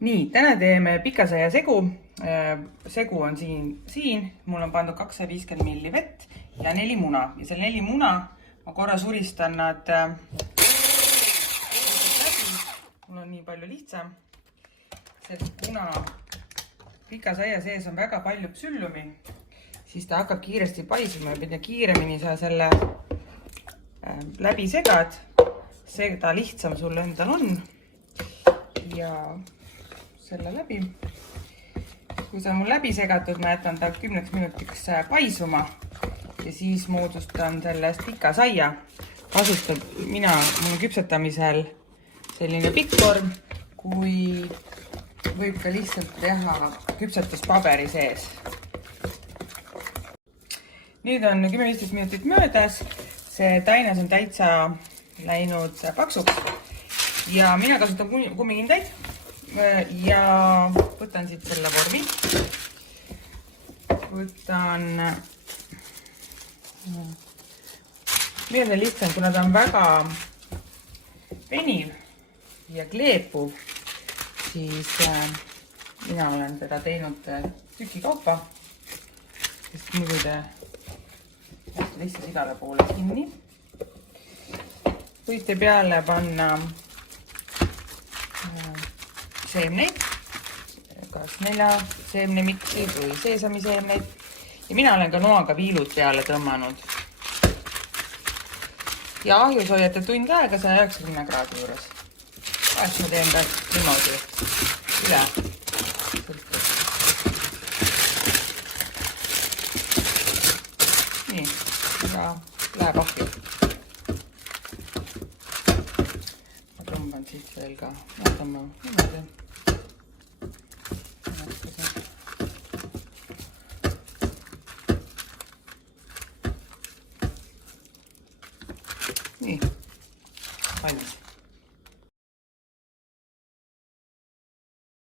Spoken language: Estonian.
Nii, täna teeme pikasaia segu. Segu on siin. Mul on pandud 250 milli vett ja 4 muna. Ja selle 4 muna ma korra suristan nad läbi. Mul on nii palju lihtsam. Sest kuna pikasaia sees on väga palju psüllumi, siis ta hakkab kiiresti paisuma ja mida kiiremini sa selle läbi segad, seda lihtsam sul endal on. Ja selle läbi. Kui see on mul läbi segatud, ma jätan ta 10 minutiks paisuma ja siis moodustan sellest pikasaia. Kasutab mul küpsetamisel selline pikkvorm, kui võib ka lihtsalt teha küpsetuspaberi sees. Nüüd on 10-15 minutit möödas. See tainas on täitsa läinud paksuks ja mina kasutan kummikindaid ja võtan siit selle vormi. Võtan meelde lihtsam, kuna ta on väga veniv ja kleepuv, siis mina olen seda teinud tüki kaupa, sest muidu te lihtsalt igale poole kinni. Võite peale panna seemneid, kas 4 seemnemiksid või seesamiseemneid. Ja mina olen ka noaga viilud peale tõmmanud. Ja ahjus hoiate tund aega 190 kraadi juures. Vahest ma teen ka niimoodi üle. Nii, ja läheb ahju. Ma tõmban siit veel ka, jätan ma niimoodi. Nii, valmis.